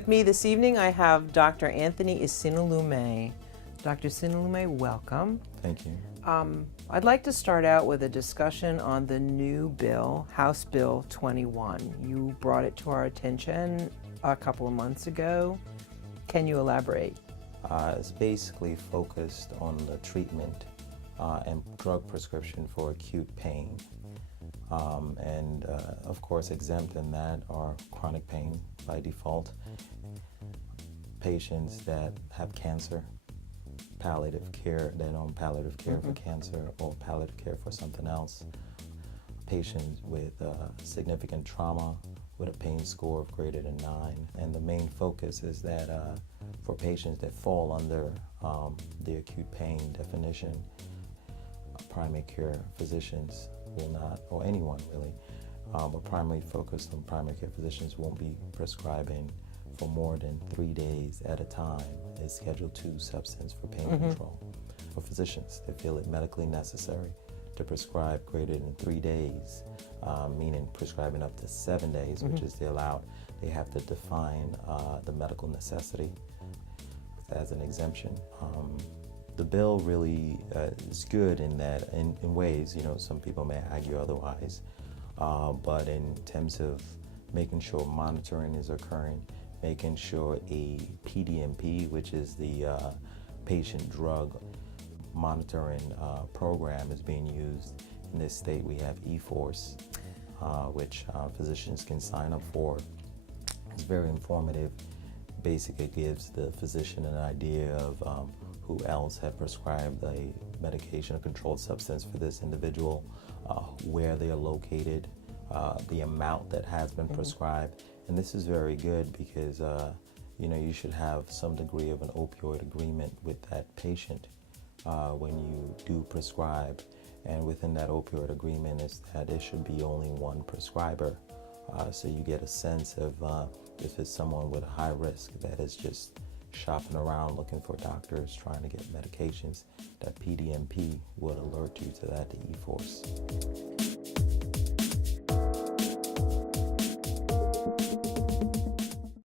With me this evening, I have Dr. Anthony Isenalumhe. Dr. Isenalumhe, welcome. Thank you. I'd like to start out with a discussion on the new bill, House Bill 21. You brought it to our attention a couple of months ago. Can you elaborate? It's basically focused on the treatment and drug prescription for acute pain. Of course, exempt in that are chronic pain by default, patients that have cancer, palliative care, that on palliative care for cancer or palliative care for something else, patients with significant trauma with a pain score of greater than 9. And the main focus is that for patients that fall under the acute pain definition, primary care physicians will not, or anyone really, but primarily focused on primary care physicians won't be prescribing for more than 3 days at a time a Schedule II substance for pain control. For physicians that feel it medically necessary to prescribe greater than 3 days, meaning prescribing up to 7 days, which is the allowed, they have to define the medical necessity as an exemption. The bill really is good in that, in ways, some people may argue otherwise, but in terms of making sure monitoring is occurring, making sure a PDMP, which is the patient drug monitoring program, is being used. In this state, we have eForce, which physicians can sign up for. It's very informative. Basically gives the physician an idea of who else had prescribed a medication, a controlled substance for this individual, where they are located, the amount that has been prescribed. And this is very good because you should have some degree of an opioid agreement with that patient when you do prescribe. And within that opioid agreement is that there should be only one prescriber. So you get a sense of if it's someone with a high risk that is just shopping around looking for doctors, trying to get medications, that PDMP will alert you to that, the eForce.